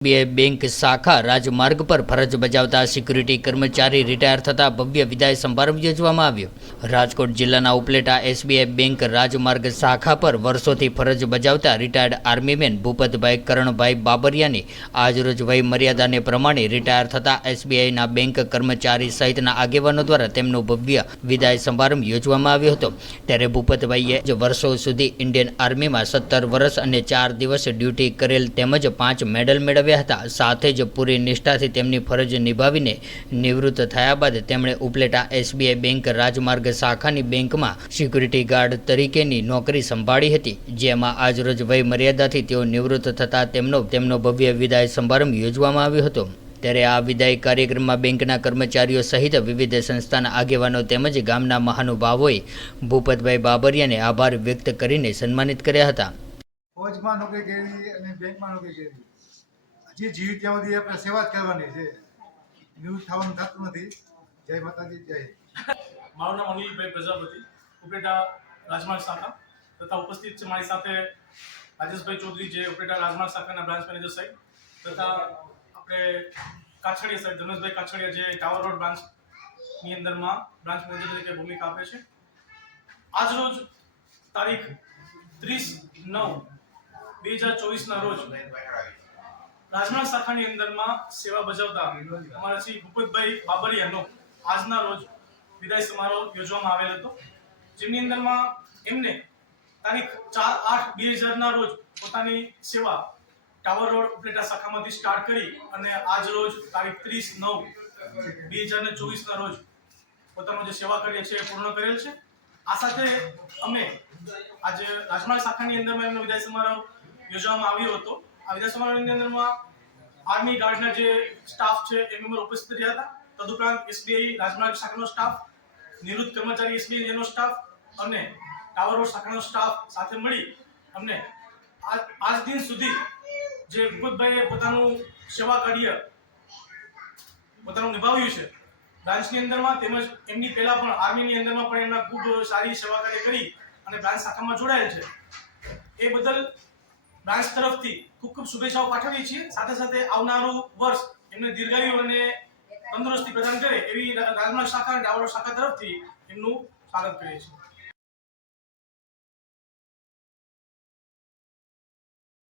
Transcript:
SBI bank શાખા રાજમાર્ગ પર ફરજ બજાવતા સિક્યુરિટી કર્મચારી રિટાયર થતા ભવ્ય વિદાય સમારંભ યોજવામાં આવ્યો. રાજકોટ જિલ્લાના ઉપલેટા એસબીઆઈ બેંક રાજમાર્ગ શાખા પર વર્ષોથી ફરજ બજાવતા રિટાયર્ડ આર્મીમેન ભૂપતભાઈ કરણભાઈ બાબરિયાની આજરોજ વય મર્યાદાને પ્રમાણે રિટાયર થતા એસબીઆઈના બેંક કર્મચારી સહિતના આગેવાનો દ્વારા તેમનો ભવ્ય વિદાય સમારંભ યોજવામાં આવ્યો હતો. ત્યારે ભૂપતભાઈએ જ વર્ષો સુધી ઇન્ડિયન આર્મીમાં સત્તર વર્ષ અને ચાર દિવસ ડ્યુટી કરેલ તેમજ પાંચ મેડલ મેળવ્યા. હતા. સાથે જ પૂરી નિષ્ઠાથી તેમની ફરજ નિભાવીને નિવૃત્ત થયા બાદ તેમણે ઉપલેટા એસબીઆઈ બેંક રાજમાર્ગ શાખાની બેંકમાં સિક્યુરિટી ગાર્ડ તરીકેની નોકરી સંભાળી હતી, જેમાં આજરોજ વય મર્યાદાથી તેઓ નિવૃત્ત થતા તેમનો તેમનો ભવ્ય વિદાય સમારંભ યોજવામાં આવ્યો હતો. ત્યારે આ વિદાય કાર્યક્રમમાં બેંકના કર્મચારીઓ સહિત વિવિધ સંસ્થાના આગેવાનો તેમજ ગામના મહાનુભાવોએ ભૂપતભાઈ બાબરિયાને આભાર વ્યક્ત કરીને સન્માનિત કર્યા હતા. ફોજમાં નોકરી કરી અને બેંકમાં નોકરી કરી. હજી જીવ ત્યાં સુધી આપણે સેવા જ કરવાની છે. નિવૃત્ત થવાનું થતું નથી. જય માતાજી, જય. મારું નામ અનિલભાઈ પ્રજાપતિ ઉપરેટા રાજમાર્ગ શાખા. તથા ઉપસ્થિત છે મારી સાથે રાજેશભાઈ ચૌધરી, જે ઉપરેટા રાજમાર્ગ શાખાના બ્રાન્ચ મેનેજર સાહેબ, તથા આપણે કાછડિયા સાહેબ ધનુષભાઈ કાછડિયા જે ટાવર રોડ બ્રાન્ચની અંદરમાં બ્રાન્ચ મેનેજર તરીકે ભૂમિકા આપે છે. આજરોજ તારીખ ત્રીસ નવ, બે હજાર ચોવીસના રોજ રાજમાર્ગ શાખાની અંદરમાં સેવા બજાવતા અમારા શ્રી ભૂપતભાઈ બાબરિયાનો આજના રોજ વિદાય સમારોહ યોજવામાં આવેલ હતો. જેની અંદરમાં એમને તારીખ ચાર આઠ બે હજારના રોજ પોતાની સેવા ટાવર રોડ ઉપલેટા શાખામાંથી સ્ટાર્ટ કરી અને આજ રોજ તારીખ ત્રીસ નવ બે હજાર ને ચોવીસના રોજ પોતાનો જે સેવા કરીએ છે એ પૂર્ણ કરેલ છે. આ સાથે અમે આજે રાજમાર્ગ શાખાની અંદરમાં એમનો વિદાય સમારોહ યોજવામાં આવ્યો હતો. આ સમારોહની અંદરમાં આર્મી ગાર્ડના જે સ્ટાફ છે, એ મેમ્બર ઉપસ્થિત રહ્યા હતા. તદુપરાંત એસબીઆઈ રાજમાર્ગ શાખાનો સ્ટાફ, નિવૃત્ત કર્મચારી એસબીઆઈ નો સ્ટાફ અને ટાવર રોડ શાખાનો સ્ટાફ સાથે મળી અમને આજ દિન સુધી જે ભૂપતભાઈએ પોતાનું સેવા કાર્ય પોતાનું નિભાવ્યું છે, બ્રાન્ચની અંદરમાં તેમજ એમની પહેલા પણ આર્મીની અંદરમાં પણ એમના ખૂબ સારી સેવા કાર્ય કરી અને બ્રાન્ચ શાખામાં જોડાયેલ છે. એ બદલ બ્રાન્ચ તરફથી ખૂબ ખૂબ શુભેચ્છાઓ પાઠવીએ છીએ. સાથે સાથે આવનારું વર્ષ એમને દીર્ઘાયુ અને તંદુરસ્તી પ્રદાન કરે એવી રાજમાર્ગ શાખા અને ડાવર શાખા તરફથી એમનું સ્વાગત કરીએ છીએ.